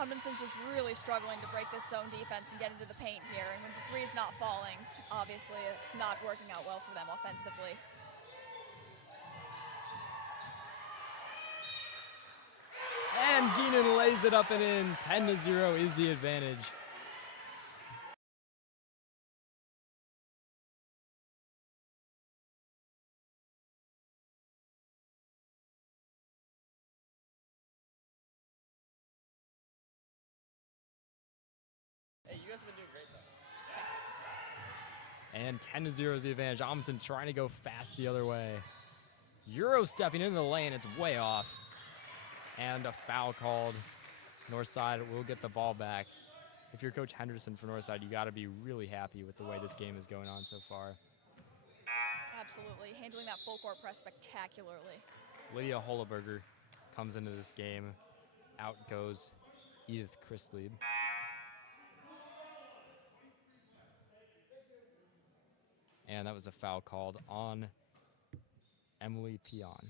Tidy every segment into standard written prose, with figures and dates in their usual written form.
Amundsen's just really struggling to break this zone defense and get into the paint here. And when the three is not falling, obviously it's not working out well for them offensively. And Geenan lays it up and in. 10-0 is the advantage. Hey, you guys have been doing great, though. And 10-0 is the advantage. Amundsen trying to go fast the other way. Euro stepping into the lane. It's way off. And a foul called. Northside will get the ball back. If you're Coach Henderson for Northside, you got to be really happy with the way this game is going on so far. Absolutely. Handling that full court press spectacularly. Lydia Holleberger comes into this game. Out goes Edith Christlieb. And that was a foul called on Emily Pion.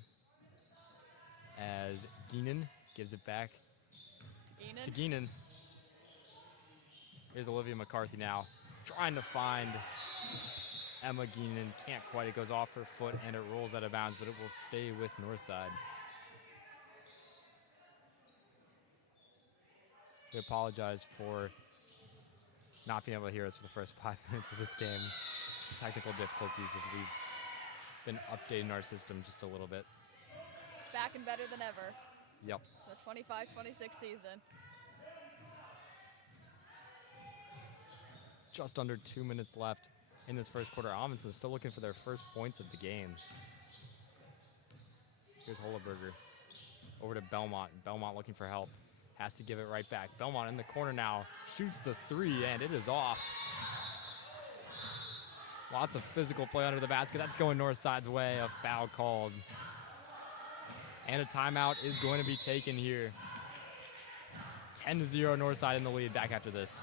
As Geenan gives it back to Geenan. Here's Olivia McCarthy now, trying to find Emma Geenan. Can't quite. It goes off her foot and it rolls out of bounds, but it will stay with Northside. We apologize for not being able to hear us for the first 5 minutes of this game. Some technical difficulties as we've been updating our system just a little bit. Back and better than ever. Yep. The 25-26 season. Just under 2 minutes left in this first quarter. Amundsen still looking for their first points of the game. Here's Holleberger. Over to Belmont. Belmont looking for help. Has to give it right back. Belmont in the corner now. Shoots the three, and it is off. Lots of physical play under the basket. That's going Northside's way. A foul called. And a timeout is going to be taken here. 10-0 Northside in the lead. Back after this.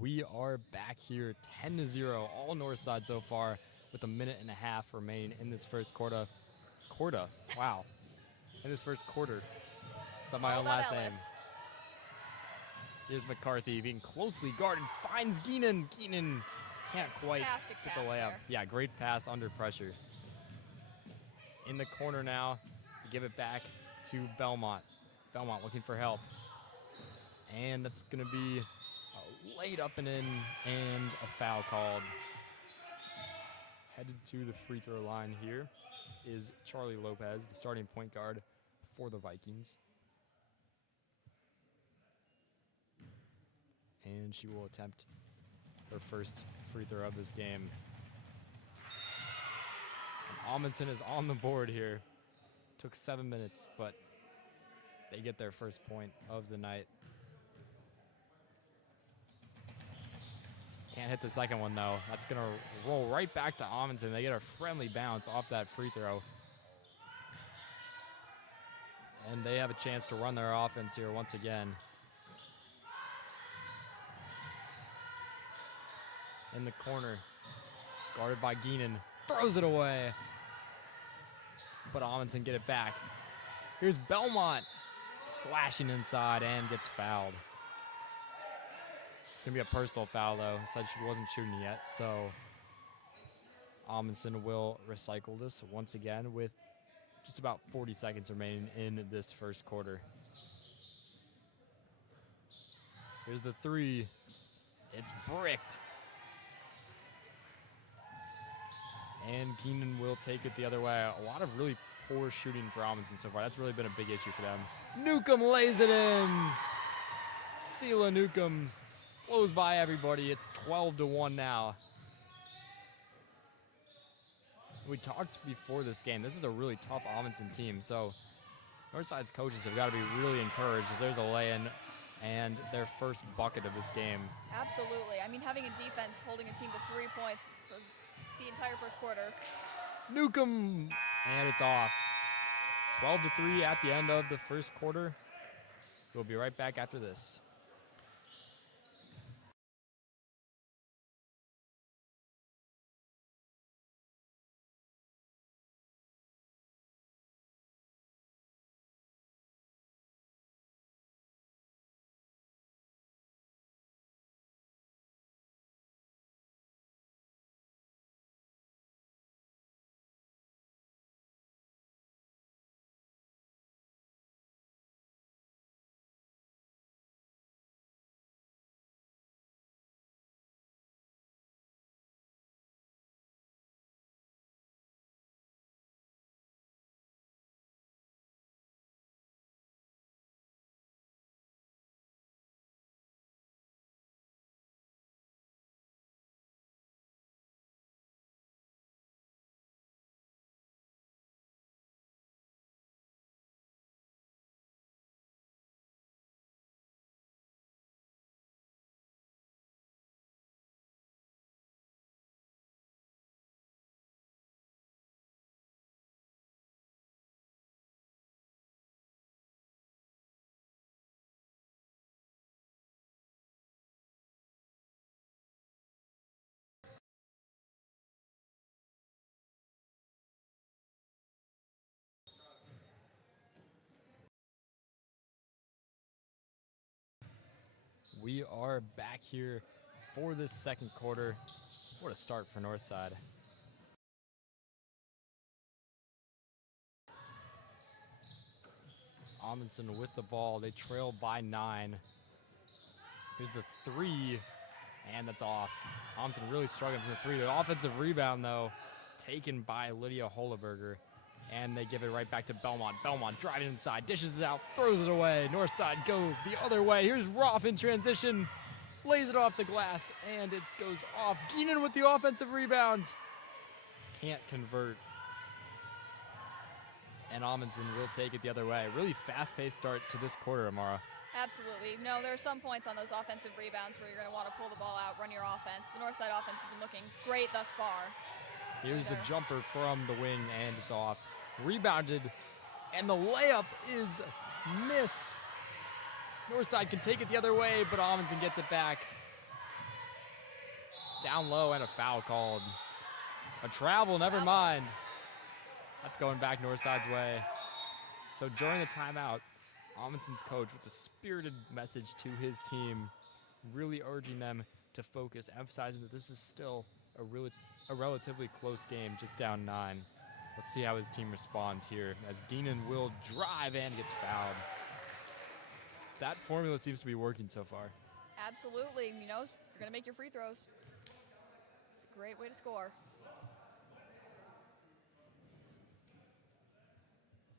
We are back here, 10-0, all Northside so far, with a minute and a half remaining in this first quarter. Wow. In this first quarter. It's my own last name. Here's McCarthy being closely guarded, finds Geenan. Geenan can't quite get the layup. There. Yeah, great pass under pressure. In the corner now, to give it back to Belmont. Belmont looking for help. And that's going to be laid up and in, and a foul called. Headed to the free throw line here is Charlie Lopez, the starting point guard for the Vikings. And she will attempt her first free throw of this game. And Amundsen is on the board here. Took 7 minutes, but they get their first point of the night. Can't hit the second one, though. That's going to roll right back to Amundsen. They get a friendly bounce off that free throw. And they have a chance to run their offense here once again. In the corner, guarded by Geenan. Throws it away. But Amundsen get it back. Here's Belmont slashing inside and gets fouled. It's going to be a personal foul, though. Said she wasn't shooting yet, so Amundsen will recycle this once again with just about 40 seconds remaining in this first quarter. Here's the three. It's bricked. And Keenan will take it the other way. A lot of really poor shooting for Amundsen so far. That's really been a big issue for them. Newcomb lays it in. Sela Newcomb blows by everybody. It's 12-1 now. We talked before this game. This is a really tough Amundsen team. So Northside's coaches have got to be really encouraged as there's a lay-in and their first bucket of this game. Absolutely. I mean, having a defense holding a team to 3 points for the entire first quarter. Newcomb, and it's off. 12-3 at the end of the first quarter. We'll be right back after this. We are back here for this second quarter. What a start for Northside. Amundsen with the ball. They trail by 9. Here's the three, and that's off. Amundsen really struggling from the three. The offensive rebound, though, taken by Lydia Holeberger. And they give it right back to Belmont. Belmont driving inside, dishes it out, throws it away. Northside go the other way. Here's Roth in transition, lays it off the glass, and it goes off. Keenan with the offensive rebound. Can't convert. And Amundsen will take it the other way. Really fast-paced start to this quarter, Amara. Absolutely. No, there are some points on those offensive rebounds where you're going to want to pull the ball out, run your offense. The Northside offense has been looking great thus far. Here's the jumper from the wing, and it's off. Rebounded, and the layup is missed. Northside can take it the other way, but Amundsen gets it back. Down low, and a foul called. A travel, never mind. That's going back Northside's way. So during the timeout, Amundsen's coach with a spirited message to his team, really urging them to focus, emphasizing that this is still a relatively close game, just down 9. Let's see how his team responds here as Geenan will drive and gets fouled. That formula seems to be working so far. Absolutely. You know, if you're going to make your free throws, it's a great way to score.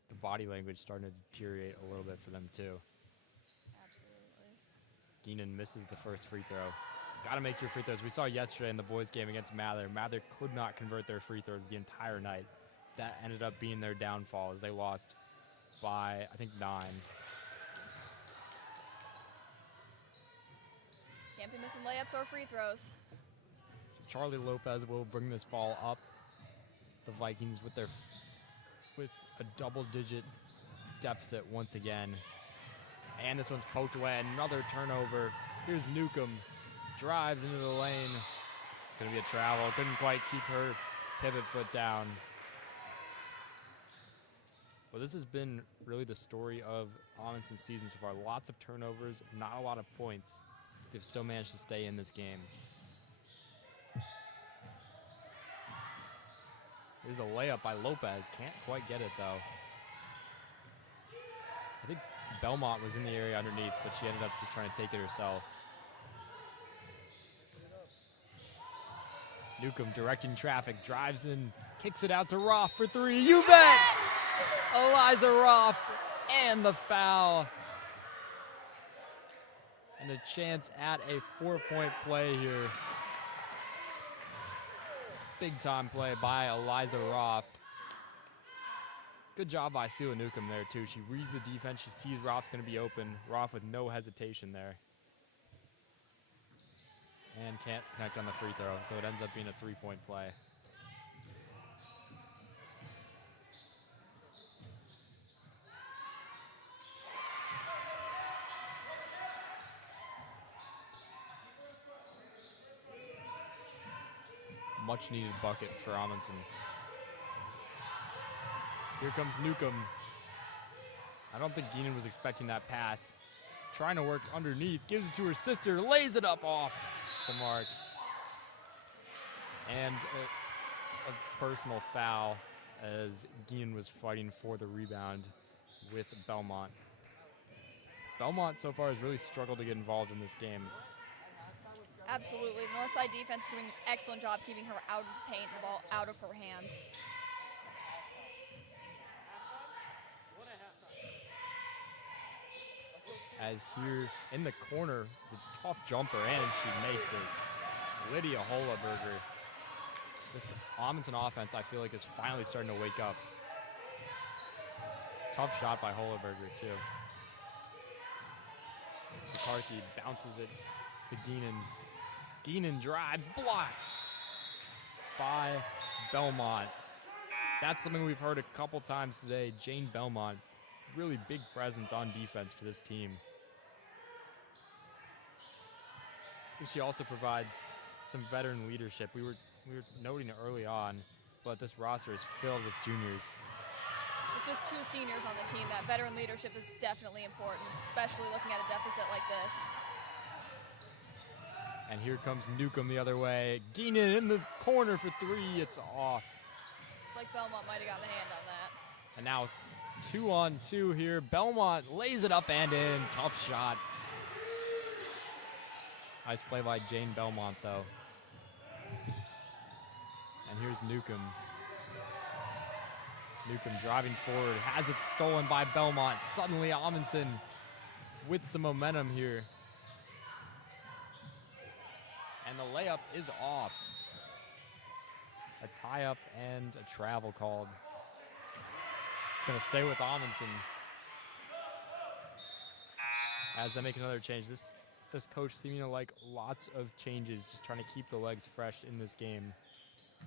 The body language starting to deteriorate a little bit for them too. Absolutely. Geenan misses the first free throw. Got to make your free throws. We saw yesterday in the boys' game against Mather. Mather could not convert their free throws the entire night. That ended up being their downfall as they lost by, I think, 9. Can't be missing layups or free throws. So Charlie Lopez will bring this ball up. The Vikings with a double-digit deficit once again. And this one's poked away. Another turnover. Here's Newcomb. Drives into the lane. It's going to be a travel. Couldn't quite keep her pivot foot down. But this has been really the story of Amundsen's season so far. Lots of turnovers, not a lot of points. They've still managed to stay in this game. There's a layup by Lopez. Can't quite get it, though. I think Belmont was in the area underneath, but she ended up just trying to take it herself. Newcomb directing traffic, drives in, kicks it out to Roth for three. You bet! Eliza Roth and the foul. And a chance at a 4-point play here. Big time play by Eliza Roth. Good job by Sela Newcomb there too. She reads the defense, she sees Roth's gonna be open. Roth with no hesitation there. And can't connect on the free throw, so it ends up being a 3-point play. Much needed bucket for Amundsen. Here comes Newcomb. I don't think Geenan was expecting that pass. Trying to work underneath, gives it to her sister, lays it up off the mark. And a personal foul as Geenan was fighting for the rebound with Belmont. Belmont so far has really struggled to get involved in this game. Absolutely. Northside defense doing an excellent job keeping her out of the paint, the ball out of her hands. As here in the corner, the tough jumper, and she makes it. Lydia Holaberger. This Amundsen offense, I feel like, is finally starting to wake up. Tough shot by Holaberger, too. McCarthy bounces it to Geenan. Geenan drives, blocked by Belmont. That's something we've heard a couple times today. Jane Belmont, really big presence on defense for this team. She also provides some veteran leadership. We were noting it early on, but this roster is filled with juniors. With just 2 seniors on the team, that veteran leadership is definitely important, especially looking at a deficit like this. And here comes Newcomb the other way. Geenan in the corner for 3. It's off. It's like Belmont might have gotten a hand on that. And now 2-on-2 here. Belmont lays it up and in. Tough shot. Nice play by Jane Belmont, though. And here's Newcomb. Newcomb driving forward. Has it stolen by Belmont. Suddenly Amundsen with some momentum here. And the layup is off. A tie-up and a travel called. It's going to stay with Amundsen. As they make another change. This coach seeming to like lots of changes, just trying to keep the legs fresh in this game.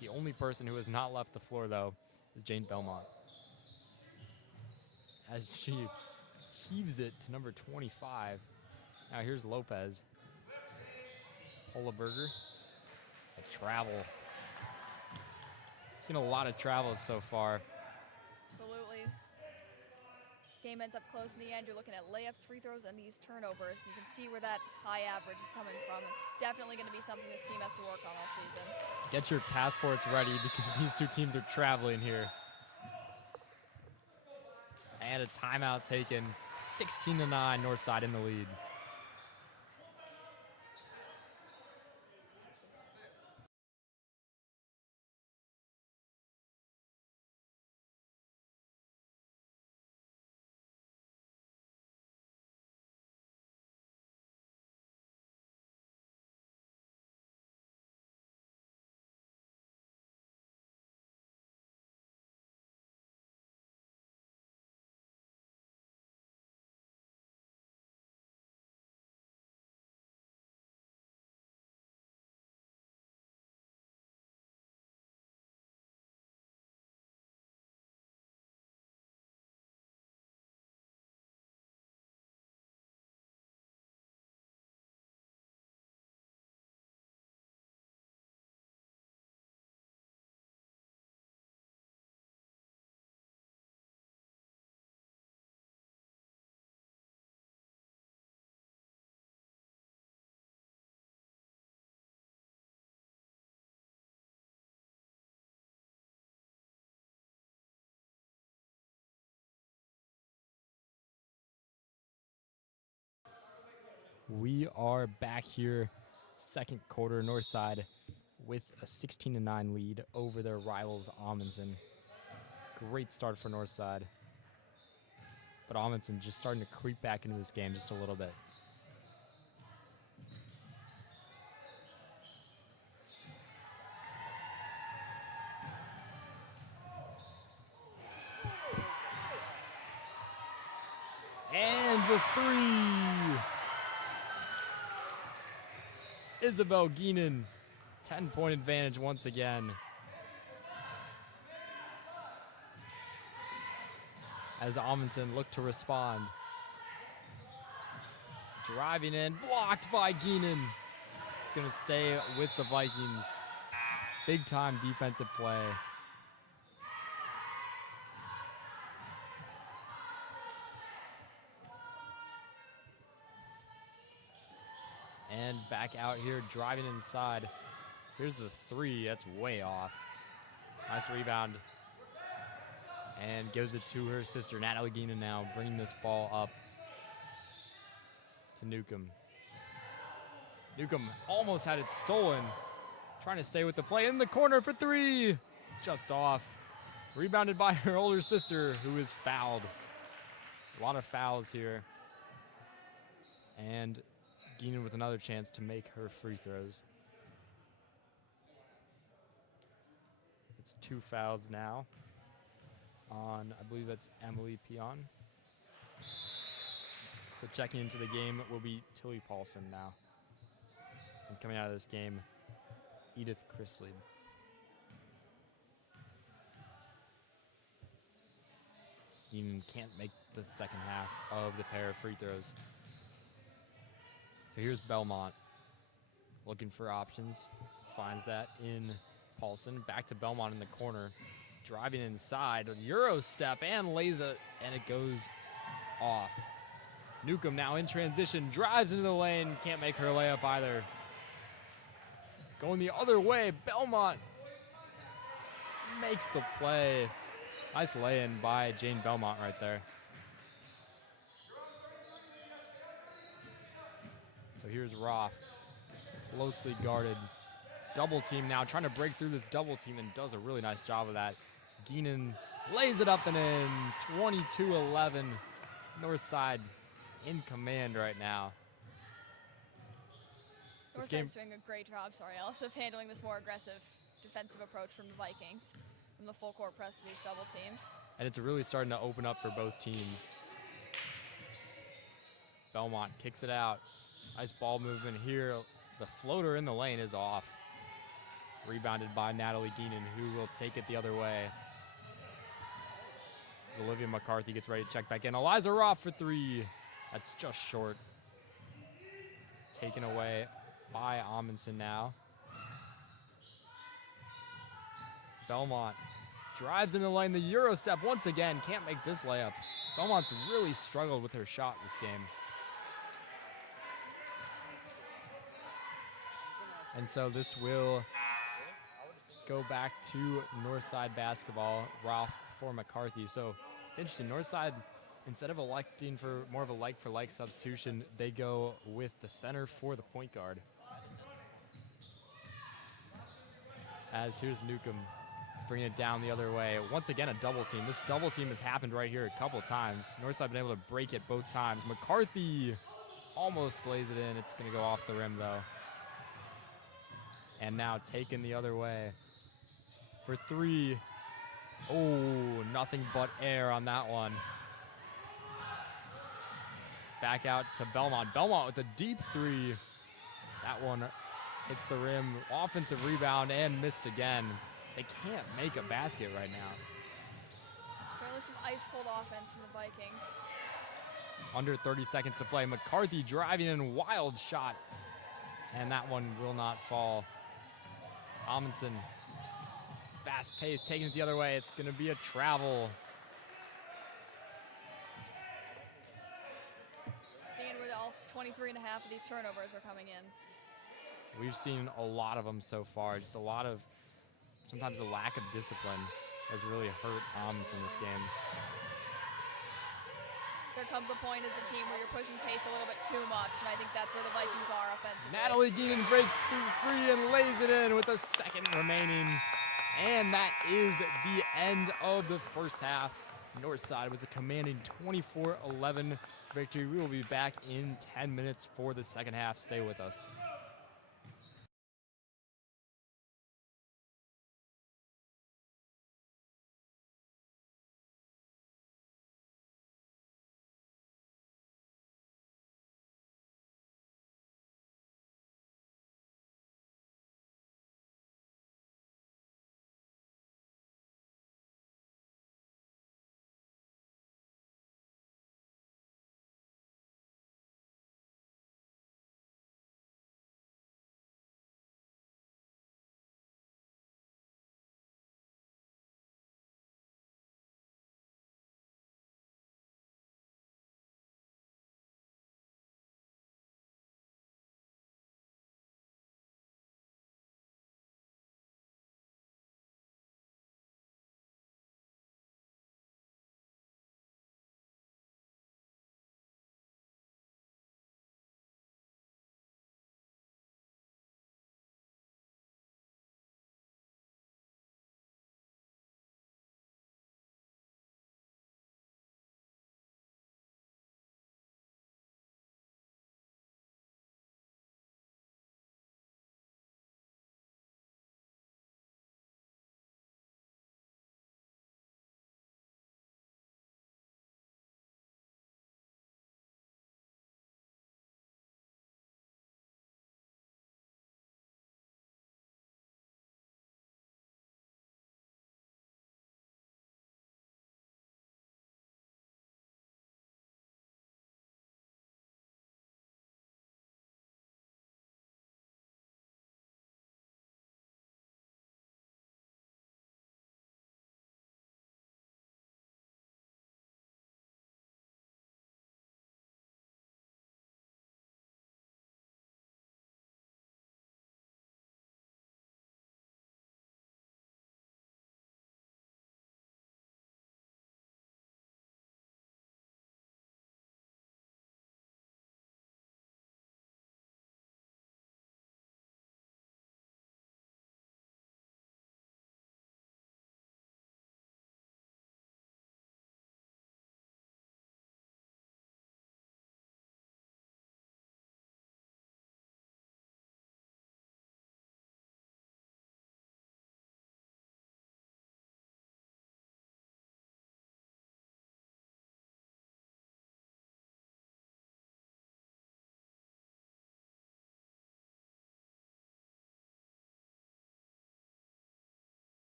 The only person who has not left the floor, though, is Jane Belmont. As she heaves it to number 25. Now here's Lopez. Holaberger. A travel. Seen a lot of travels so far. Absolutely. This game ends up close in the end. You're looking at layups, free throws, and these turnovers. You can see where that high average is coming from. It's definitely going to be something this team has to work on all season. Get your passports ready because these 2 teams are traveling here. And a timeout taken. 16-9, Northside in the lead. We are back here, second quarter, Northside with a 16-9 lead over their rivals, Amundsen. Great start for Northside. But Amundsen just starting to creep back into this game just a little bit. And the three! Isabel Geenan, 10-point advantage once again. As Amundsen looked to respond. Driving in, blocked by Geenan. It's going to stay with the Vikings. Big time defensive play. And back out here, driving inside. Here's the three, that's way off. Nice rebound. And gives it to her sister, Natalie Geenan now, bringing this ball up to Newcomb. Newcomb almost had it stolen. Trying to stay with the play in the corner for three. Just off. Rebounded by her older sister, who is fouled. A lot of fouls here. And Geenan with another chance to make her free throws. It's 2 fouls now on, I believe that's Emily Pion. So checking into the game will be Tilly Paulson now. And coming out of this game, Edith Chrisley. Geenan can't make the second half of the pair of free throws. So here's Belmont looking for options. Finds that in Paulson. Back to Belmont in the corner. Driving inside, a Euro step and lays it, and it goes off. Newcomb now in transition, drives into the lane, can't make her layup either. Going the other way, Belmont makes the play. Nice lay-in by Jane Belmont right there. So here's Roth, closely guarded. Double team now, trying to break through this double team, and does a really nice job of that. Geenan lays it up and in, 22-11. Northside in command right now. Northside's doing a great job, Ellis, of handling this more aggressive defensive approach from the Vikings, from the full court press to these double teams. And it's really starting to open up for both teams. Belmont kicks it out. Nice ball movement here. The floater in the lane is off. Rebounded by Natalie Geenan, who will take it the other way. As Olivia McCarthy gets ready to check back in. Eliza Roth for three. That's just short. Taken away by Amundsen now. Belmont drives in the lane. The Euro step once again. Can't make this layup. Belmont's really struggled with her shot this game. And so this will go back to Northside basketball. Ralph for McCarthy. So it's interesting. Northside, instead of electing for more of a like-for-like substitution, they go with the center for the point guard. As here's Newcomb bringing it down the other way. Once again, a double team. This double team has happened right here a couple times. Northside been able to break it both times. McCarthy almost lays it in. It's going to go off the rim, though. And now taken the other way for three. Oh, nothing but air on that one. Back out to Belmont. Belmont with a deep three. That one hits the rim. Offensive rebound and missed again. They can't make a basket right now. Certainly some ice-cold offense from the Vikings. Under 30 seconds to play. McCarthy driving in, wild shot. And that one will not fall. Amundsen, fast pace, taking it the other way. It's going to be a travel. Seeing where all 23 and a half of these turnovers are coming in. We've seen a lot of them so far. Just a lot of, sometimes a lack of discipline has really hurt Amundsen this game. there comes a point as a team where you're pushing pace a little bit too much, and I think that's where the Vikings are offensively. Natalie Deegan breaks through free and lays it in with a second remaining. And that is the end of the first half. Northside with a commanding 24-11 victory. We will be back in 10 minutes for the second half. Stay with us.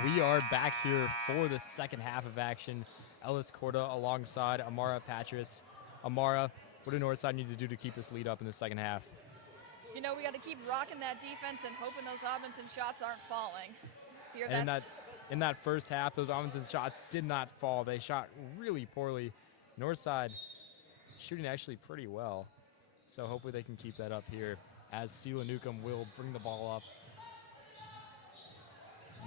We are back here for the second half of action. Ellis Corda alongside Amara Patras. Amara, what do Northside need to do to keep this lead up in the second half? You know, we got to keep rocking that defense and hoping those Amundsen shots aren't falling. Fear And that's in that first half, those Amundsen shots did not fall. They shot really poorly. Northside shooting actually pretty well. So hopefully they can keep that up here as Sela Newcomb will bring the ball up.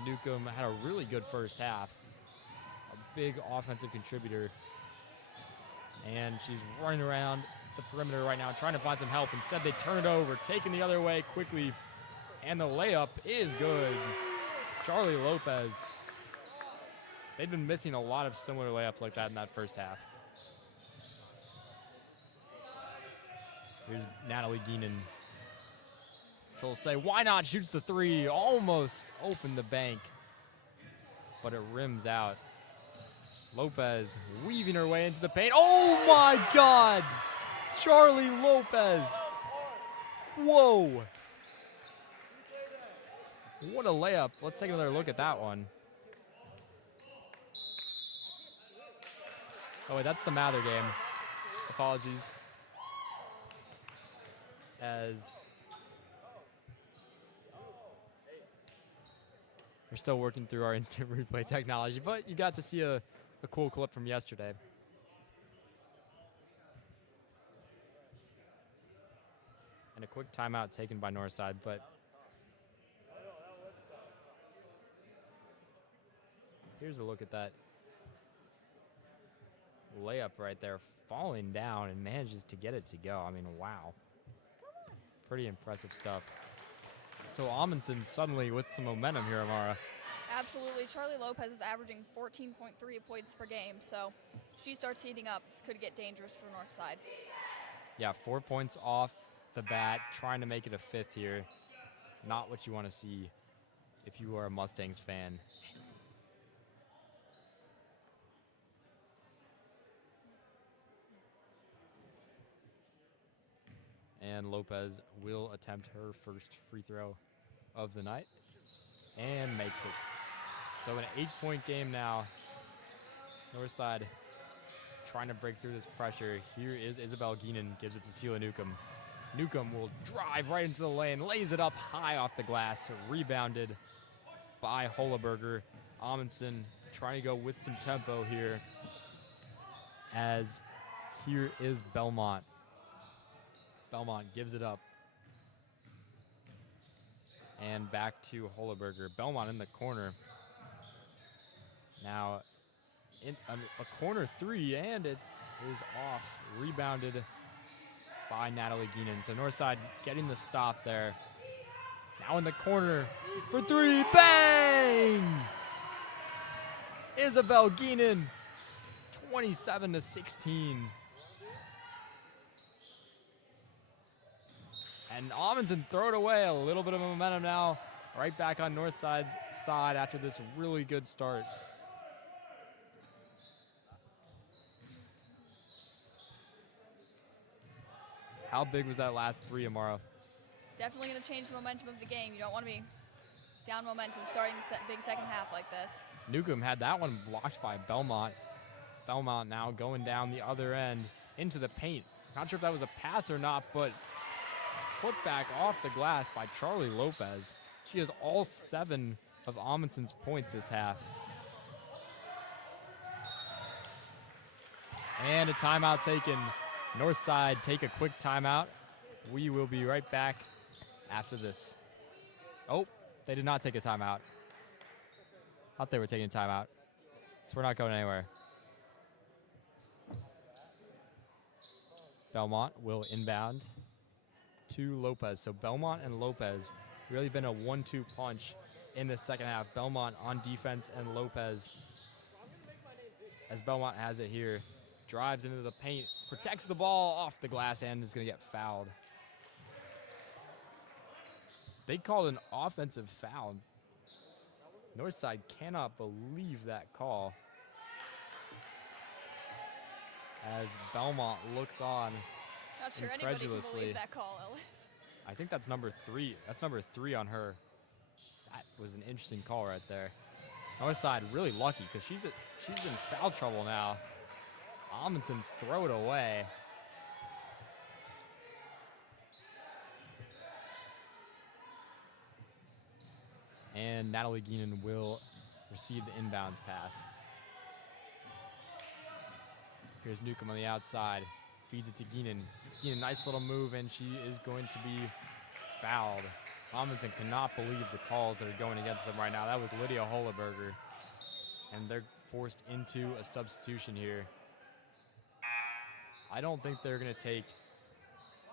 Newcomb had a really good first half. A big offensive contributor. And she's running around the perimeter right now trying to find some help. Instead, they turn it over, taking the other way quickly. And the layup is good. Charlie Lopez. They've been missing a lot of similar layups like that in that first half. Here's Natalie Geenan. She'll say, why not? Shoots the three. Almost opened the bank. But it rims out. Lopez weaving her way into the paint. Oh my God! Charlie Lopez. Whoa. What a layup. Let's take another look at that one. Oh wait, that's the Mather game. Apologies. As we're still working through our instant replay technology, but you got to see a cool clip from yesterday. And a quick timeout taken by Northside, but here's a look at that layup right there, falling down and manages to get it to go. I mean, wow. Pretty impressive stuff. So Amundsen suddenly with some momentum here, Amara. absolutely. Charlie Lopez is averaging 14.3 points per game, so she starts heating up. This could get dangerous for Northside. Yeah, 4 points off the bat, trying to make it a fifth here. Not what you want to see if you are a Mustangs fan. And Lopez will attempt her first free throw of the night and makes it. So an 8-point game now. Northside trying to break through this pressure. Here is Isabel Geenan, gives it to Sela Newcomb. Newcomb will drive right into the lane, lays it up high off the glass, rebounded by Holoberger. Amundsen trying to go with some tempo here, as here is Belmont. Belmont gives it up. And back to Holoberger. Belmont in the corner. Now, in a corner three, and it is off. Rebounded by Natalie Geenan. So Northside getting the stop there. Now in the corner for three. Bang! Isabel Geenan, 27-16. And Amundsen throw it away. A little bit of momentum now. Right back on Northside's side after this really good start. How big was that last three, Amara? Definitely going to change the momentum of the game. You don't want to be down momentum starting the big second half like this. Newcomb had that one blocked by Belmont. Belmont now going down the other end into the paint. Not sure if that was a pass or not, but put back off the glass by Charlie Lopez. She has all 7 of Amundsen's points this half. And a timeout taken. Northside take a quick timeout. We will be right back after this. Oh, they did not take a timeout. Thought they were taking a timeout. So we're not going anywhere. Belmont will inbound to Lopez. So Belmont and Lopez really been a 1-2 punch in the second half. Belmont on defense and Lopez, as Belmont has it here, drives into the paint, protects the ball off the glass and is going to get fouled. They called an offensive foul. Northside cannot believe that call, as Belmont looks on Not sure anybody can incredulously. believe that call, Ellis. I think that's number 3. That's number 3 on her. That was an interesting call right there. Northside really lucky because she's in foul trouble now. Amundsen throw it away. And Natalie Geenan will receive the inbounds pass. Here's Newcomb on the outside. Feeds it to Geenan. Geenan, nice little move, and she is going to be fouled. Amundsen cannot believe the calls that are going against them right now. That was Lydia Holleberger. And they're forced into a substitution here. I don't think they're going to take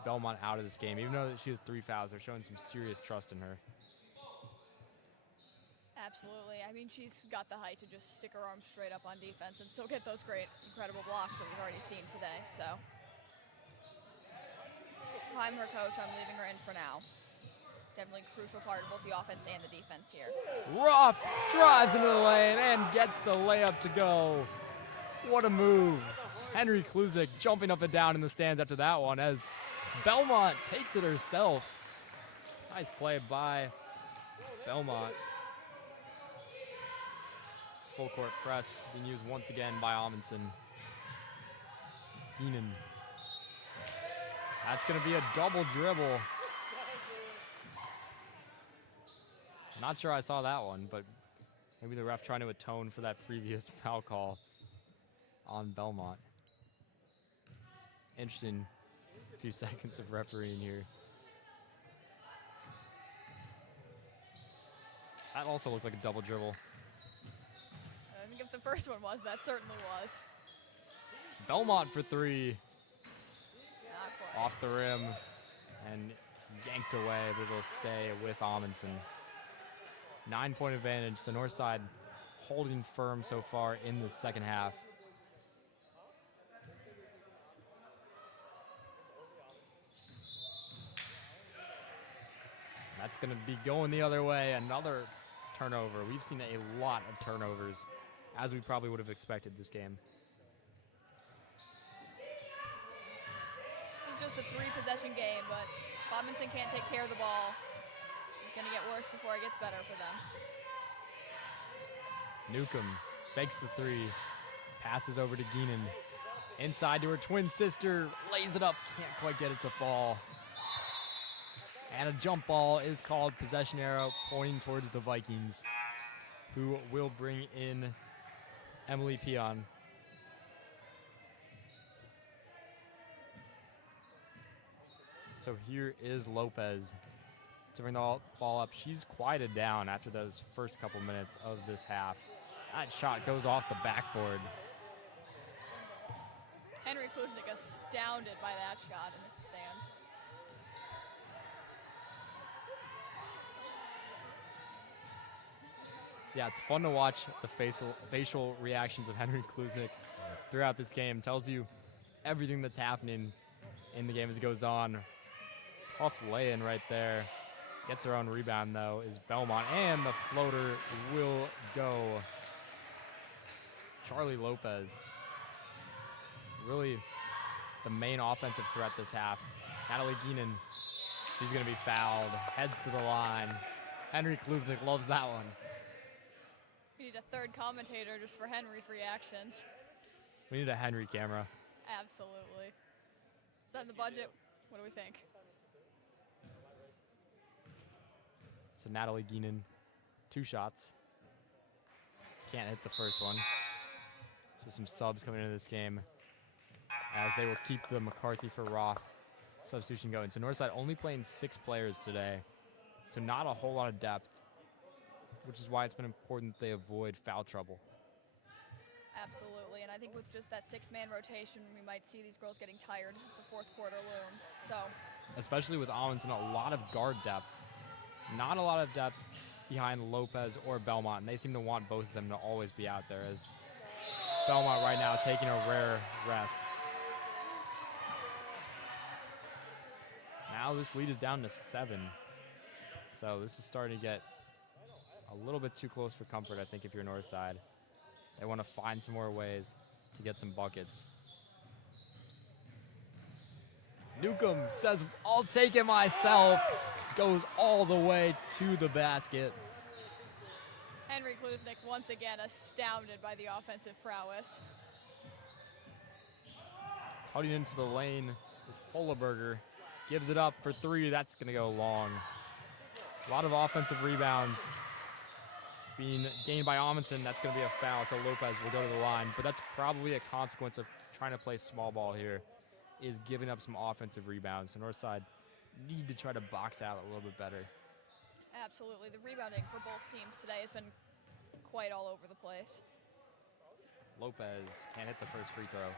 Belmont out of this game. Even though she has 3 fouls, they're showing some serious trust in her. Absolutely. I mean, she's got the height to just stick her arms straight up on defense and still get those great, incredible blocks that we've already seen today. So, if I'm her coach, I'm leaving her in for now. Definitely a crucial part of both the offense and the defense here. Ruff drives into the lane and gets the layup to go. What a move. Henry Kluznik jumping up and down in the stands after that one as Belmont takes it herself. Nice play by Belmont. It's full court press being used once again by Amundsen. Geenan. That's going to be a double dribble. Not sure I saw that one, but maybe the ref trying to atone for that previous foul call on Belmont. Interesting few seconds of refereeing here. That also looked like a double dribble. I think if the first one was, that certainly was. Belmont for 3. Not quite. Off the rim and yanked away, but it'll stay with Amundsen. 9-point advantage, so Northside holding firm so far in the second half. That's going to be going the other way. Another turnover. We've seen a lot of turnovers, as we probably would have expected this game. This is just a 3-possession game, but if Amundsen can't take care of the ball, it's going to get worse before it gets better for them. Newcomb fakes the 3, passes over to Geenan. Inside to her twin sister, lays it up, can't quite get it to fall. And a jump ball is called, possession arrow pointing towards the Vikings, who will bring in Emily Peon. So here is Lopez to bring the ball up. She's quieted down after those first couple minutes of this half. That shot goes off the backboard. Henry Kluznik astounded by that shot in the stands. Yeah, it's fun to watch the facial reactions of Henry Kluznik throughout this game. Tells you everything that's happening in the game as it goes on. Tough lay-in right there. Gets her own rebound, though, is Belmont. And the floater will go. Charlie Lopez. Really the main offensive threat this half. Natalie Geenan, she's going to be fouled. Heads to the line. Henry Kluznik loves that one. We need a third commentator just for Henry's reactions. We need a Henry camera. Absolutely. Is that in the budget? What do we think? So Natalie Geenan, 2 shots. Can't hit the first one. So some subs coming into this game as they will keep the McCarthy for Roth substitution going. So Northside only playing 6 players today. So not a whole lot of depth, which is why it's been important they avoid foul trouble. Absolutely, and I think with just that 6-man rotation, we might see these girls getting tired as the fourth quarter looms. So, especially with Amundsen, a lot of guard depth. Not a lot of depth behind Lopez or Belmont, and they seem to want both of them to always be out there, as Belmont right now taking a rare rest. Now this lead is down to 7. So this is starting to get a little bit too close for comfort, I think, if you're Northside. They want to find some more ways to get some buckets. Newcomb says, I'll take it myself. Goes all the way to the basket. Henry Kluznik once again astounded by the offensive prowess. Cutting into the lane is Holoberger. Gives it up for three. That's going to go long. A lot of offensive rebounds being gained by Amundsen. That's going to be a foul, so Lopez will go to the line. But that's probably a consequence of trying to play small ball here, is giving up some offensive rebounds. So Northside need to try to box out a little bit better. Absolutely. The rebounding for both teams today has been quite all over the place. Lopez can't hit the first free throw.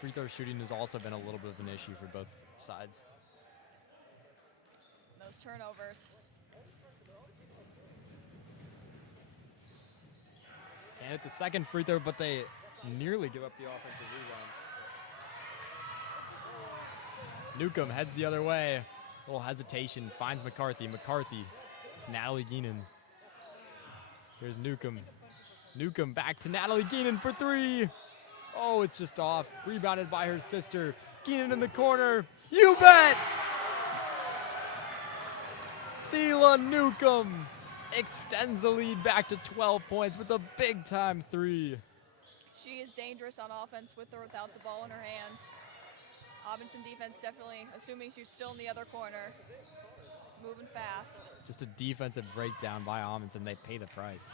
Free throw shooting has also been a little bit of an issue for both sides. Those turnovers. Can't hit the second free throw, but they nearly give up the offensive rebound. Newcomb heads the other way. A little hesitation, finds McCarthy. McCarthy to Natalie Geenan. Here's Newcomb. Newcomb back to Natalie Geenan for three. Oh, it's just off. Rebounded by her sister. Geenan in the corner. You bet! Sela Newcomb extends the lead back to 12 points with a big-time three. She is dangerous on offense with or without the ball in her hands. Amundsen defense definitely, assuming she's still in the other corner, moving fast. Just a defensive breakdown by Amundsen. They pay the price.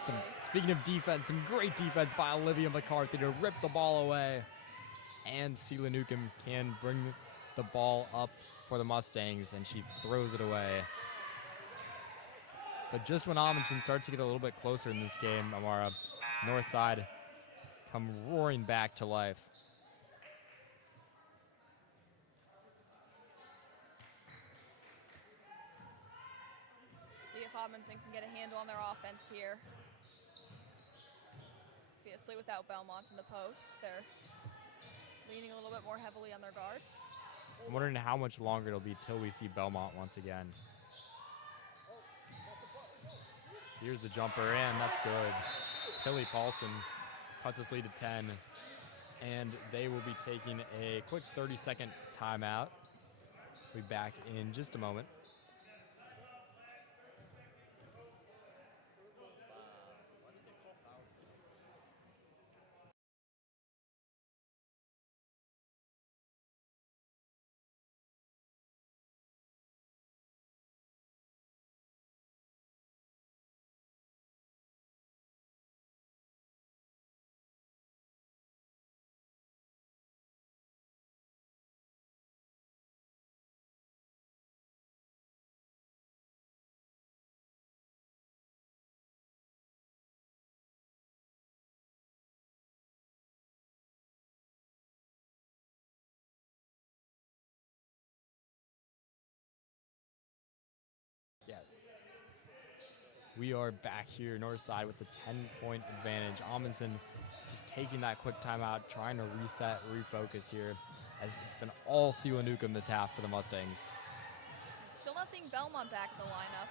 Absolutely. Speaking of defense, some great defense by Olivia McCarthy to rip the ball away. And Sela Newcomb can bring the ball up for the Mustangs, and she throws it away. But just when Amundsen starts to get a little bit closer in this game, Amara, Northside come roaring back to life. See if Amundsen can get a handle on their offense here. Obviously, without Belmont in the post, they're leaning a little bit more heavily on their guards. I'm wondering how much longer it'll be till we see Belmont once again. Here's the jumper, and that's good. Tilly Paulson cuts this lead to 10, and they will be taking a quick 30-second timeout. We'll be back in just a moment. Yeah. We are back here, Northside, with the 10-point advantage. Amundsen just taking that quick timeout, trying to reset, refocus here, as it's been all Sela Newcomb this half for the Mustangs. Still not seeing Belmont back in the lineup.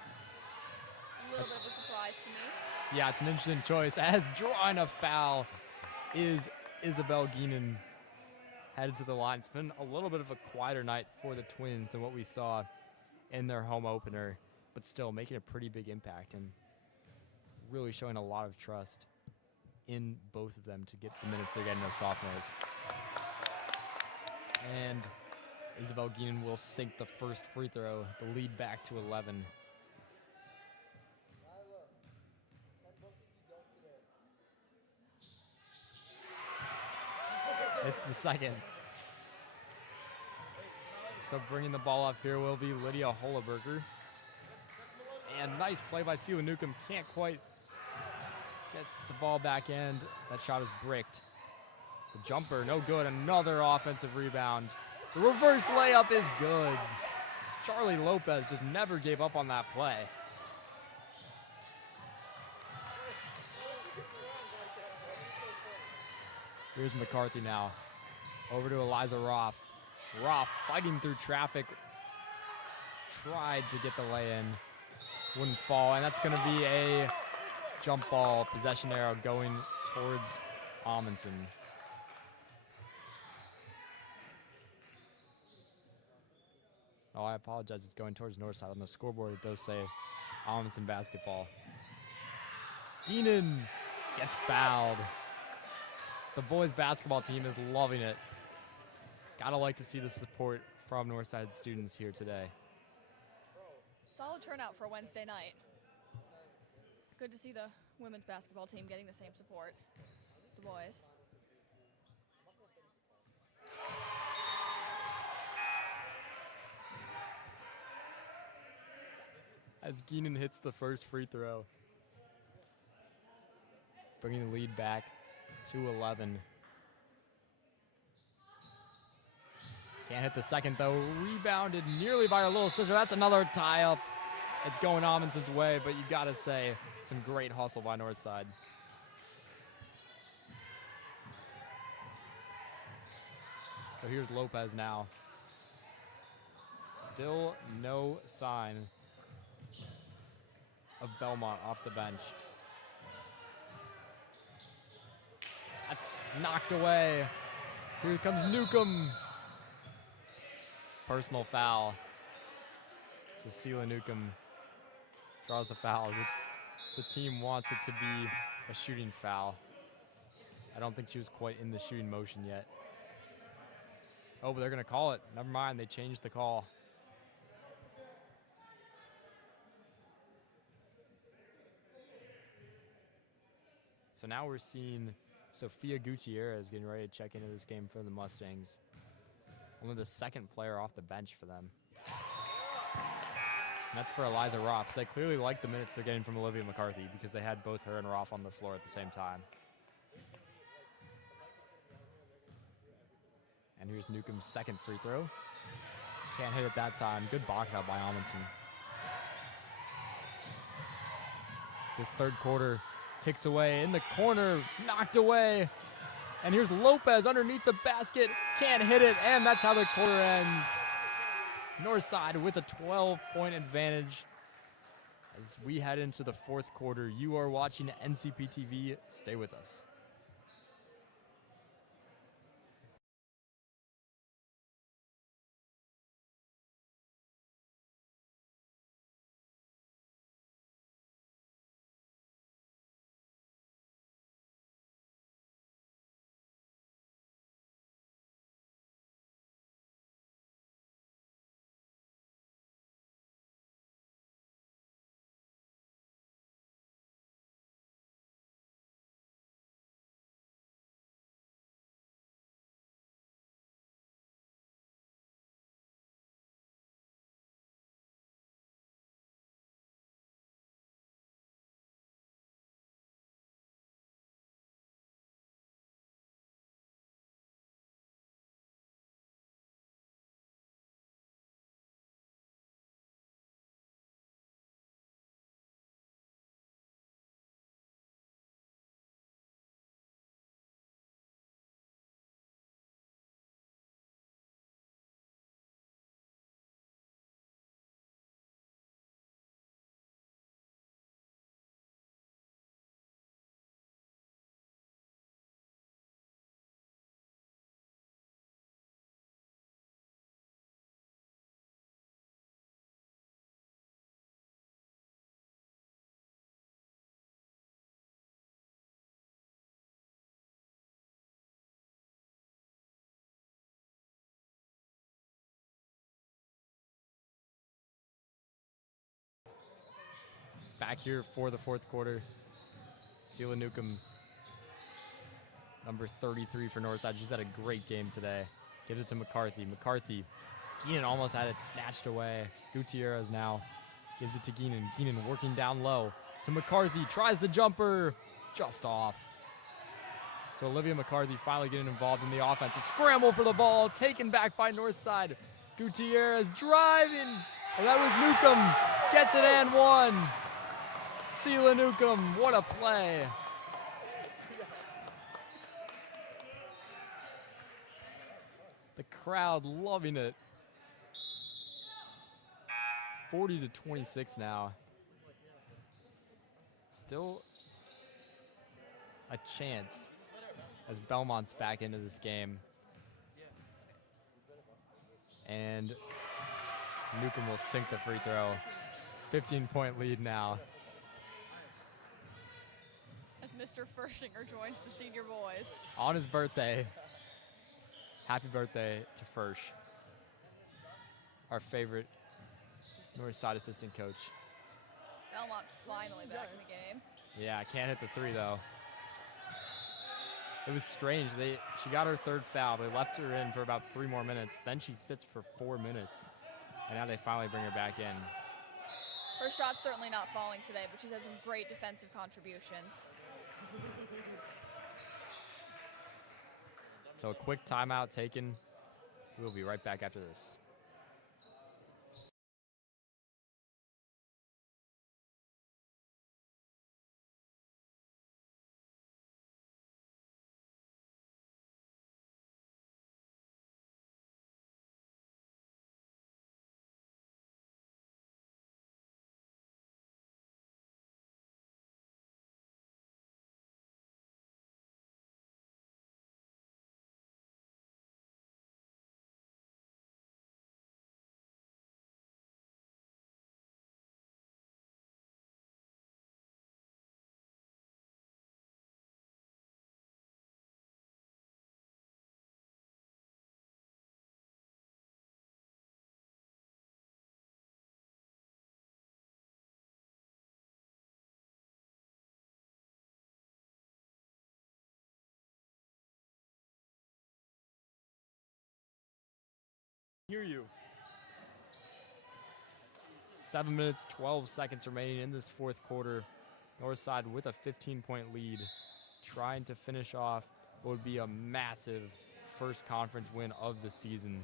A little bit of a surprise to me. Yeah, it's an interesting choice, as drawing a foul is Isabel Geenan headed to the line. It's been a little bit of a quieter night for the Twins than what we saw in their home opener, but still making a pretty big impact and really showing a lot of trust in both of them to get the minutes they're getting as sophomores. And Isabel Geenan will sink the first free throw, the lead back to 11. It's the second. So bringing the ball up here will be Lydia Holoberger. And nice play by Sela Newcomb. Can't quite get the ball back in. That shot is bricked. The jumper, no good. Another offensive rebound. The reverse layup is good. Charlie Lopez just never gave up on that play. Here's McCarthy now. Over to Eliza Roth. Roth fighting through traffic. Tried to get the lay-in. Wouldn't fall, and that's going to be a jump ball possession arrow going towards Amundsen. Oh, I apologize. It's going towards Northside. On the scoreboard, it does say Amundsen basketball. Keenan gets fouled. The boys basketball team is loving it. Gotta like to see the support from Northside students here today. Solid turnout for Wednesday night. Good to see the women's basketball team getting the same support as the boys. As Keenan hits the first free throw, bringing the lead back to 11. Can't hit the second though. Rebounded nearly by our little sister. That's another tie up. It's going Amundsen's way, but you gotta say, some great hustle by Northside. So here's Lopez now. Still no sign of Belmont off the bench. That's knocked away. Here comes Newcomb. Personal foul. Cecilia Newcomb draws the foul. The team wants it to be a shooting foul. I don't think she was quite in the shooting motion yet. Oh, but they're gonna call it. Never mind, they changed the call. So now we're seeing Sofia Gutierrez getting ready to check into this game for the Mustangs. Only the second player off the bench for them. And that's for Eliza Roth. So they clearly like the minutes they're getting from Olivia McCarthy because they had both her and Roth on the floor at the same time. And here's Newcomb's second free throw. Can't hit it that time. Good box out by Amundsen. This third quarter ticks away in the corner, knocked away. And here's Lopez underneath the basket, can't hit it, and that's how the quarter ends. Northside with a 12-point advantage. As we head into the fourth quarter, you are watching NCP TV. Stay with us. Back here for the fourth quarter. Celia Newcomb, number 33 for Northside. She's had a great game today. Gives it to McCarthy. McCarthy, Keenan almost had it snatched away. Gutierrez now gives it to Keenan. Keenan working down low to McCarthy. Tries the jumper, just off. So Olivia McCarthy finally getting involved in the offense. A scramble for the ball, taken back by Northside. Gutierrez driving, and that was Newcomb. Gets it and one. Celia Newcomb, what a play. The crowd loving it. 40-26 now. Still a chance as Belmont's back into this game. And Newcomb will sink the free throw. 15-point lead now. Mr. Fershinger joins the senior boys. On his birthday. Happy birthday to Fersh, our favorite Northside assistant coach. Belmont finally back in the game. Yeah, can't hit the three though. It was strange. She got her third foul. They left her in for about 3 more minutes. Then she sits for 4 minutes. And now they finally bring her back in. Her shot's certainly not falling today, but she's had some great defensive contributions. So a quick timeout taken. We'll be right back after this. Hear you. 7 minutes, 12 seconds remaining in this fourth quarter. Northside with a 15-point lead, trying to finish off what would be a massive first conference win of the season.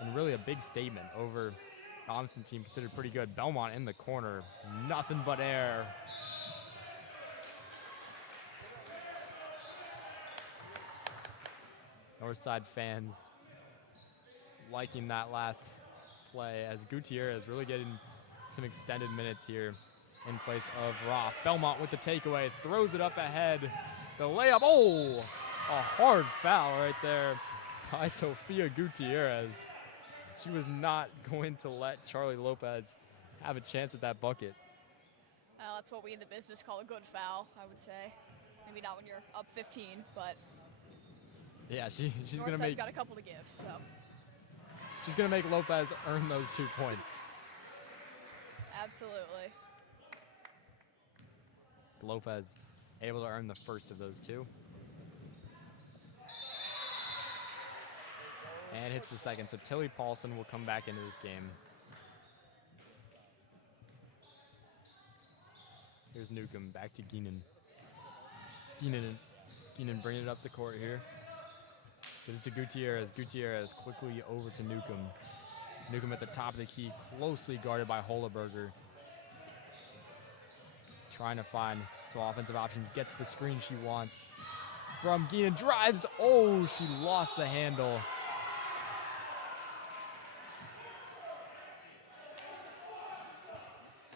And really a big statement over an Amundsen team considered pretty good. Belmont in the corner, nothing but air. Northside fans liking that last play as Gutierrez really getting some extended minutes here in place of Roth. Belmont with the takeaway, throws it up ahead. The layup, oh, a hard foul right there by Sofia Gutierrez. She was not going to let Charlie Lopez have a chance at that bucket. That's what we in the business call a good foul, I would say. Maybe not when you're up 15, but yeah, she's going to Northside's make got a couple to give, so. She's going to make Lopez earn those 2 points. Absolutely. Lopez able to earn the first of those 2. And hits the second. So Tilly Paulson will come back into this game. Here's Newcomb back to Geenan. Geenan bringing it up the court here. Gives to Gutierrez. Gutierrez quickly over to Newcomb. Newcomb at the top of the key, closely guarded by Holeberger. Trying to find some offensive options. Gets the screen she wants. From Geenan, drives. Oh, she lost the handle.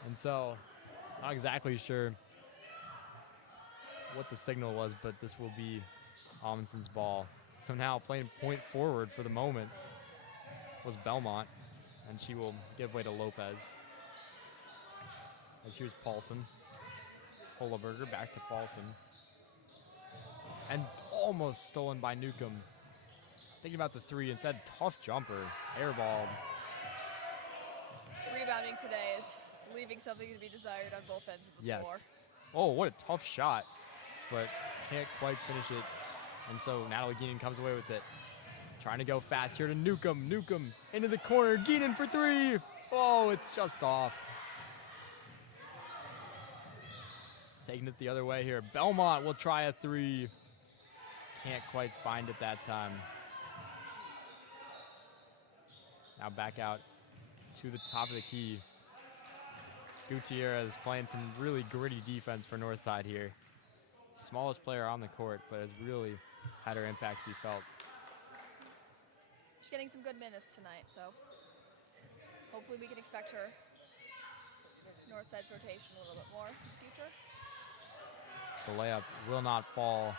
And so, not exactly sure what the signal was, but this will be Amundsen's ball. So now playing point forward for the moment was Belmont, and she will give way to Lopez. As here's Paulson. Holeberger back to Paulson. And almost stolen by Newcomb. Thinking about the three instead, tough jumper, airballed. Rebounding today is leaving something to be desired on both ends of the floor. Oh, what a tough shot, but can't quite finish it. And so Natalie Geenan comes away with it. Trying to go fast here to Newcomb. Newcomb into the corner. Geenan for 3. Oh, it's just off. Taking it the other way here. Belmont will try a 3. Can't quite find it that time. Now back out to the top of the key. Gutierrez playing some really gritty defense for Northside here. Smallest player on the court, but has really had her impact be felt. She's getting some good minutes tonight, so hopefully we can expect her Northside's rotation a little bit more in the future. The layup will not fall.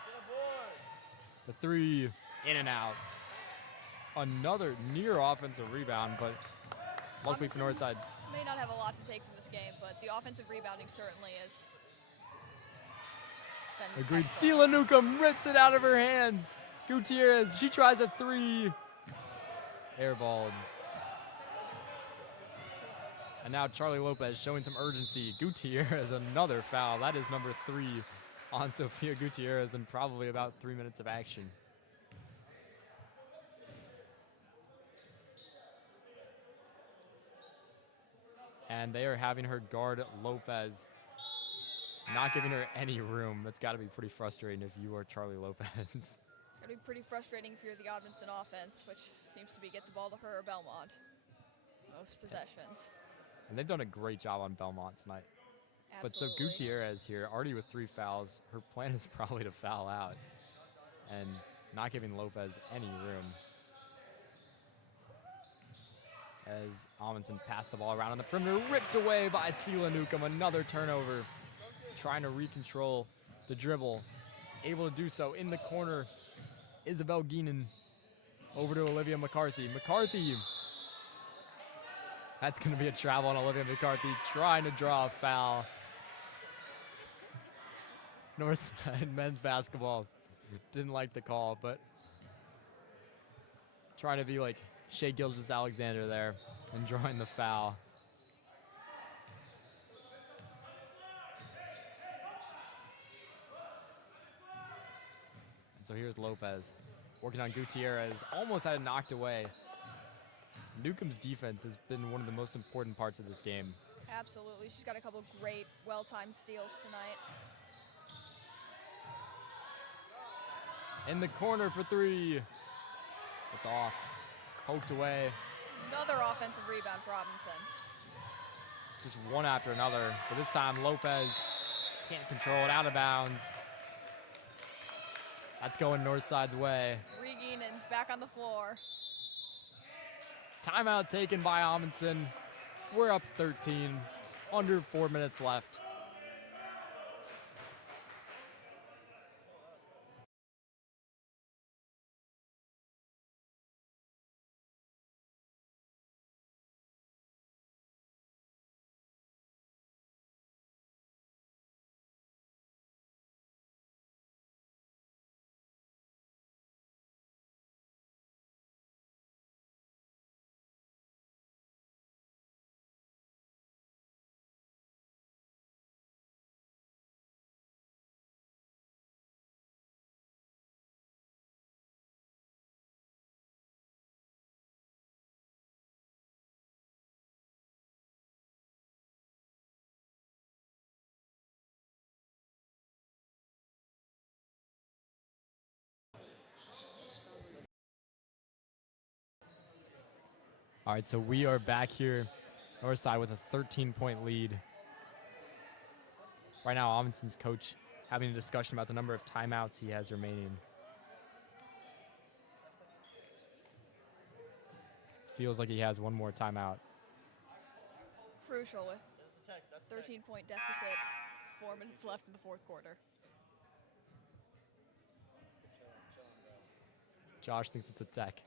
The 3 in and out. Another near offensive rebound, but luckily for Northside. May not have a lot to take from this game, but the offensive rebounding certainly has been Agreed. excellent. Sela Newcomb rips it out of her hands. Gutierrez, she tries a 3. Airballed. And now Charlie Lopez showing some urgency. Gutierrez, another foul. That is number 3 on Sofia Gutierrez in probably about 3 minutes of action. And they are having her guard Lopez, not giving her any room. That's got to be pretty frustrating if you are Charlie Lopez. It's going to be pretty frustrating if you're the Amundsen offense, which seems to be get the ball to her or Belmont. Most possessions. And they've done a great job on Belmont tonight. Absolutely. But so Gutierrez here, already with 3 fouls. Her plan is probably to foul out and not giving Lopez any room. As Amundsen passed the ball around on the perimeter, ripped away by Sela Newcomb. Another turnover, trying to recontrol the dribble. Able to do so in the corner. Isabel Geenan over to Olivia McCarthy. McCarthy. That's going to be a travel on Olivia McCarthy, trying to draw a foul. Northside men's basketball didn't like the call, but trying to be like Shea Gilgeous-Alexander there and drawing the foul. And so here's Lopez working on Gutierrez. Almost had it knocked away. Newcomb's defense has been one of the most important parts of this game. Absolutely. She's got a couple great, well-timed steals tonight. In the corner for 3. It's off. Poked away. Another offensive rebound for Amundsen. Just one after another. But this time Lopez can't control it, out of bounds. That's going Northside's way. 3 Geenans back on the floor. Timeout taken by Amundsen. We're up 13. Under 4 minutes left. All right, so we are back here, Northside with a 13-point lead. Right now, Amundsen's coach having a discussion about the number of timeouts he has remaining. Feels like he has one more timeout. Crucial with 13-point deficit, 4 minutes left in the fourth quarter. Josh thinks it's a tech.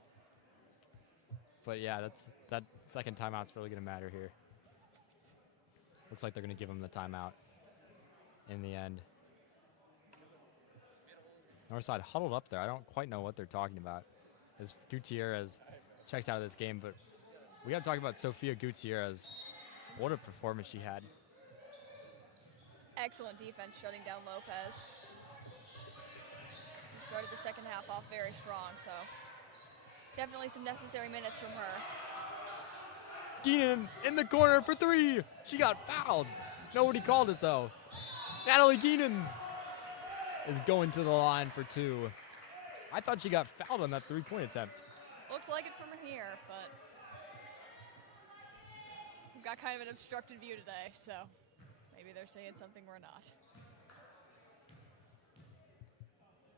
But yeah, that second timeout's really going to matter here. Looks like they're going to give him the timeout in the end. Northside huddled up there. I don't quite know what they're talking about as Gutierrez checks out of this game, but we got to talk about Sofia Gutierrez. What a performance she had. Excellent defense shutting down Lopez. We started the second half off very strong, so definitely some necessary minutes from her. Geenan in the corner for 3. She got fouled. Nobody called it though. Natalie Geenan is going to the line for 2. I thought she got fouled on that 3-point attempt. Looked like it from here, but we've got kind of an obstructed view today, so maybe they're saying something we're not.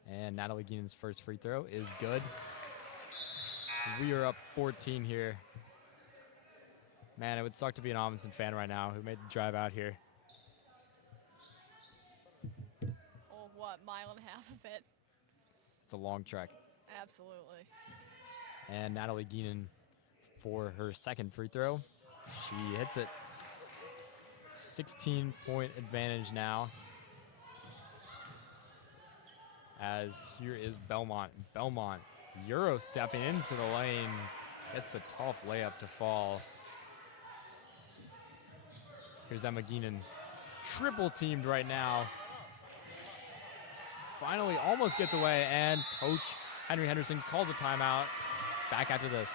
And Natalie Geenan's first free throw is good. So we are up 14 here. Man, it would suck to be an Amundsen fan right now who made the drive out here. Oh, what, mile and a half of it? It's a long trek. Absolutely. And Natalie Geenan for her second free throw. She hits it. 16-point advantage now. as here is Belmont. Belmont, Euro stepping into the lane. Gets the tough layup to fall. Here's Emma Geenan. Triple teamed right now. Finally almost gets away, and Coach Henry Henderson calls a timeout. Back after this.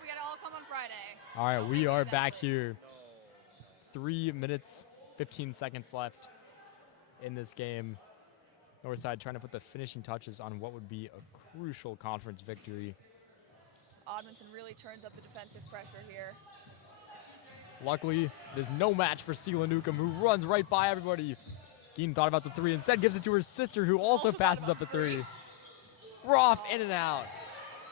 We gotta all come on Friday. All right, we are back here. 3 minutes, 15 seconds left in this game. Northside trying to put the finishing touches on what would be a crucial conference victory. Odmonton really turns up the defensive pressure here. Luckily, there's no match for Sela Newcomb, who runs right by everybody. Geen thought about the three, instead gives it to her sister, who also passes up a three. Roth in and out.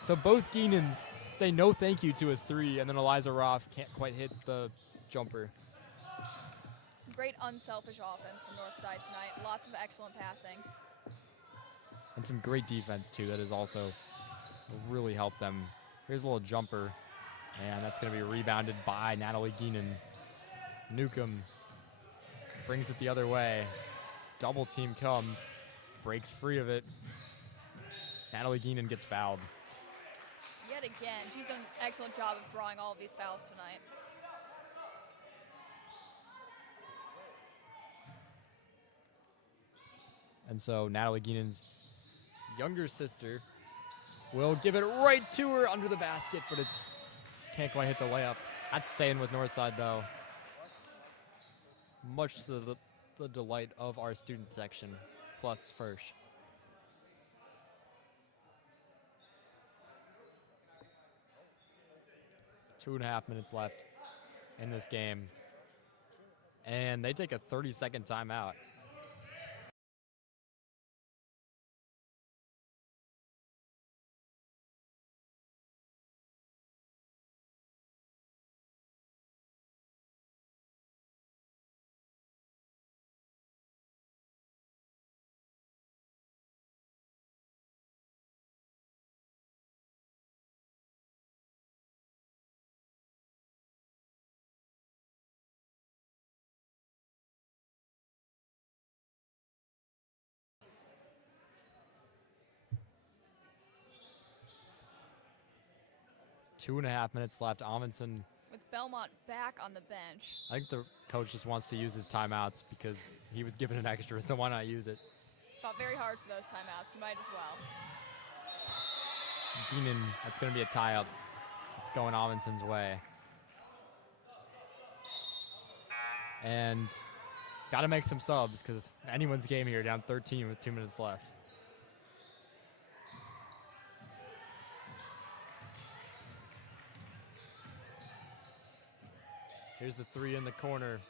So both Geenans say no thank you to a three, and then Eliza Roth can't quite hit the jumper. Great unselfish offense from Northside tonight. Lots of excellent passing. And some great defense, too, that has also really helped them. Here's a little jumper, and that's going to be rebounded by Natalie Geenan. Newcomb brings it the other way. Double team comes, breaks free of it. Natalie Geenan gets fouled. Yet again, she's done an excellent job of drawing all of these fouls tonight. And so Natalie Geenan's younger sister will give it right to her under the basket, but it's can't quite hit the layup. That's staying with Northside, though. Much to the delight of our student section, plus Fersh. Two and a half minutes left in this game. And they take a 30-second timeout. Two and a half minutes left. Amundsen. With Belmont back on the bench. I think the coach just wants to use his timeouts because he was given an extra, so why not use it? Fought very hard for those timeouts. You might as well. Geenan, that's going to be a tie-up. It's going Amundsen's way. And got to make some subs because anyone's game here, down 13 with 2 minutes left. Here's the three in the corner.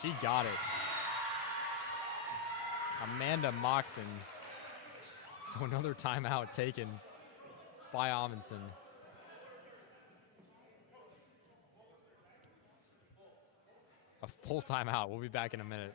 She got it. Amanda Moxon. So another timeout taken by Amundsen. A full timeout. We'll be back in a minute.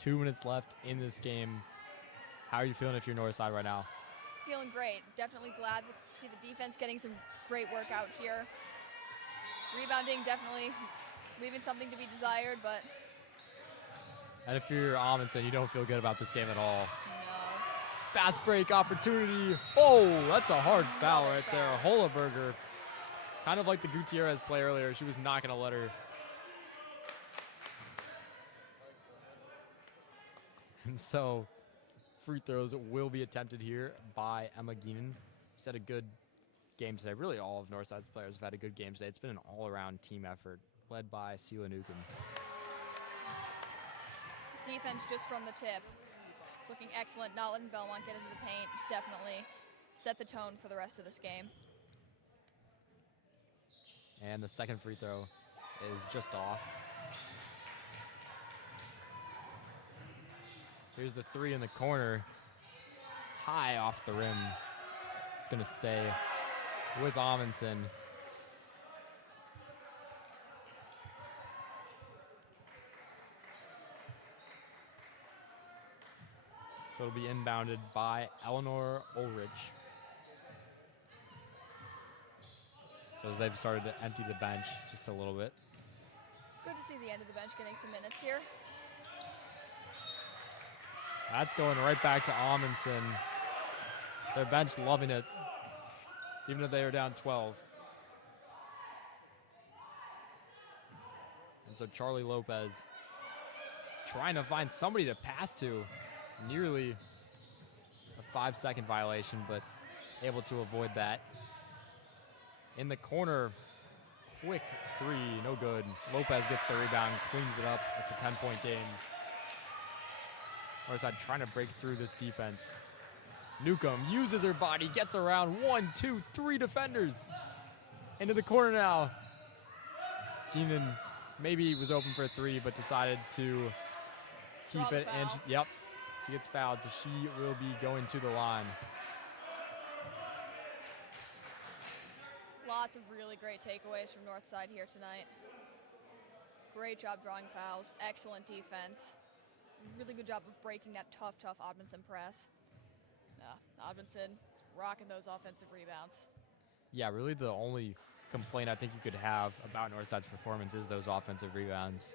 2 minutes left in this game. How are you feeling if you're Northside right now? Feeling great. Definitely glad to see the defense getting some great work out here. Rebounding definitely leaving something to be desired, but And if you're Amundsen, you don't feel good about this game at all. no. Fast break opportunity. Oh, that's a hard foul Another right there. Holeberger, kind of like the Gutierrez play earlier. She was not going to let her. And so free throws will be attempted here by Emma Geenan. She's had a good game today. Really, all of Northside's players have had a good game today. It's been an all-around team effort led by Sela Newcomb. Defense just from the tip. It's looking excellent. Not letting Belmont get into the paint. It's definitely set the tone for the rest of this game. And the second free throw is just off. Here's the three in the corner. High off the rim. It's going to stay with Amundsen. So it'll be inbounded by Eleanor Ulrich. So as they've started to empty the bench just a little bit. Good to see the end of the bench getting some minutes here. That's going right back to Amundsen. Their bench loving it, even if they are down 12. And so Charlie Lopez trying to find somebody to pass to. Nearly a 5-second violation, but able to avoid that. In the corner, quick three, no good. Lopez gets the rebound, cleans it up. It's a 10-point game. Northside trying to break through this defense. Newcomb uses her body, gets around 1, 2, 3 defenders. Into the corner now. Keenan maybe was open for a three, but decided to keep Draw the it. And foul. yep, she gets fouled, so she will be going to the line. Lots of really great takeaways from Northside here tonight. Great job drawing fouls. Excellent defense. Really good job of breaking that tough Amundsen press. Amundsen rocking those offensive rebounds. Yeah, really the only complaint I think you could have about Northside's performance is those offensive rebounds.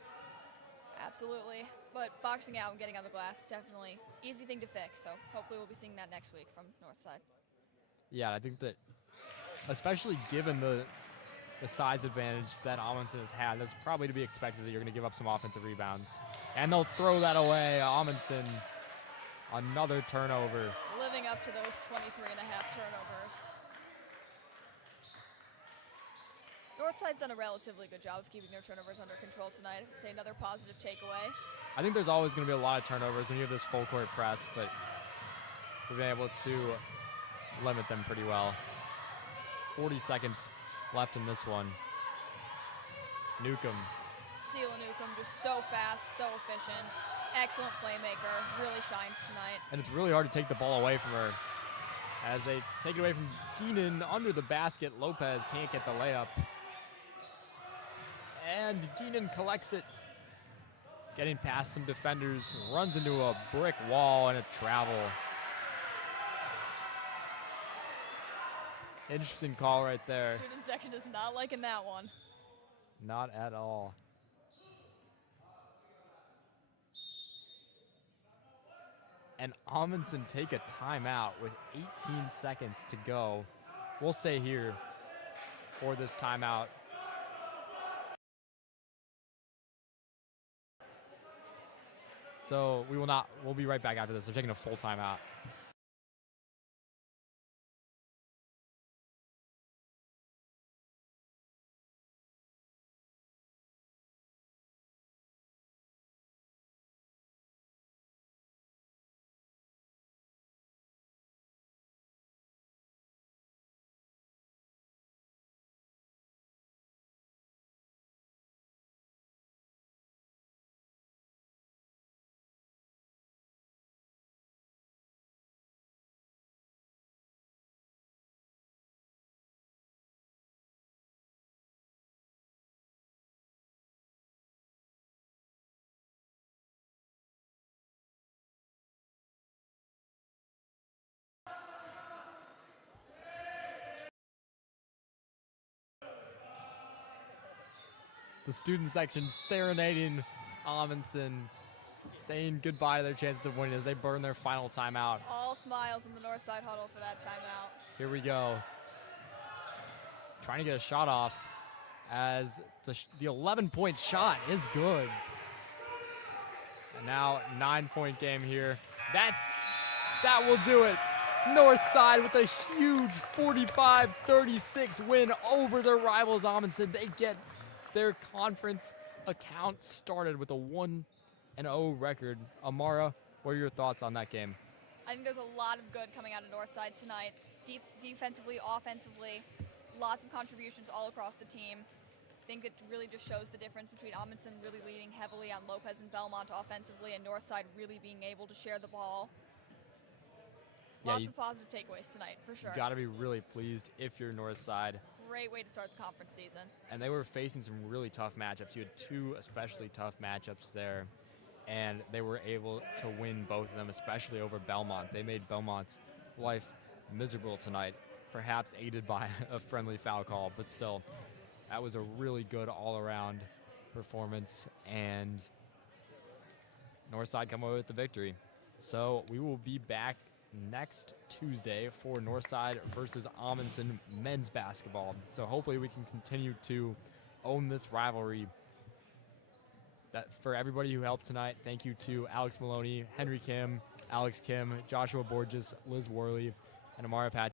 Absolutely. But boxing out and getting on the glass, definitely easy thing to fix. So hopefully we'll be seeing that next week from Northside. Yeah, I think that, especially given the size advantage that Amundsen has had, that's probably to be expected that you're going to give up some offensive rebounds. And they'll throw that away. Amundsen, another turnover. Living up to those 23.5 turnovers. Northside's done a relatively good job of keeping their turnovers under control tonight. I'd say another positive takeaway. I think there's always going to be a lot of turnovers when you have this full court press, but we've been able to limit them pretty well. 40 seconds left in this one. Newcomb. Sela Newcomb just so fast, so efficient. Excellent playmaker. Really shines tonight. And it's really hard to take the ball away from her. As they take it away from Keenan under the basket, Lopez can't get the layup. And Keenan collects it. Getting past some defenders, runs into a brick wall and a travel. Interesting call right there. Student section is not liking that one. Not at all. And Amundsen take a timeout with 18 seconds to go. We'll stay here for this timeout. So we'll be right back after this. They're taking a full timeout. the student section serenading Amundsen, saying goodbye to their chances of winning as they burn their final timeout. All smiles in the north side huddle for that timeout. Here we go. Trying to get a shot off as the 11-point shot is good. And now 9-point game here. That will do it. Northside with a huge 45-36 win over their rivals Amundsen. They get their conference account started with a 1-0 record. Amara, what are your thoughts on that game? I think there's a lot of good coming out of Northside tonight. Defensively, offensively, lots of contributions all across the team. I think it really just shows the difference between Amundsen really leaning heavily on Lopez and Belmont offensively and Northside really being able to share the ball. Lots of positive takeaways tonight, for sure. You got to be really pleased if you're Northside. Great way to start the conference season. And they were facing some really tough matchups. You had two especially tough matchups there, and they were able to win both of them, especially over Belmont. They made Belmont's life miserable tonight, perhaps aided by a friendly foul call, but still, that was a really good all-around performance, and Northside come away with the victory. So we will be back next Tuesday for Northside versus Amundsen men's basketball. So hopefully we can continue to own this rivalry. That for everybody who helped tonight, thank you to Alex Maloney, Henry Kim, Alex Kim, Joshua Borges, Liz Worley, and Amara Pat.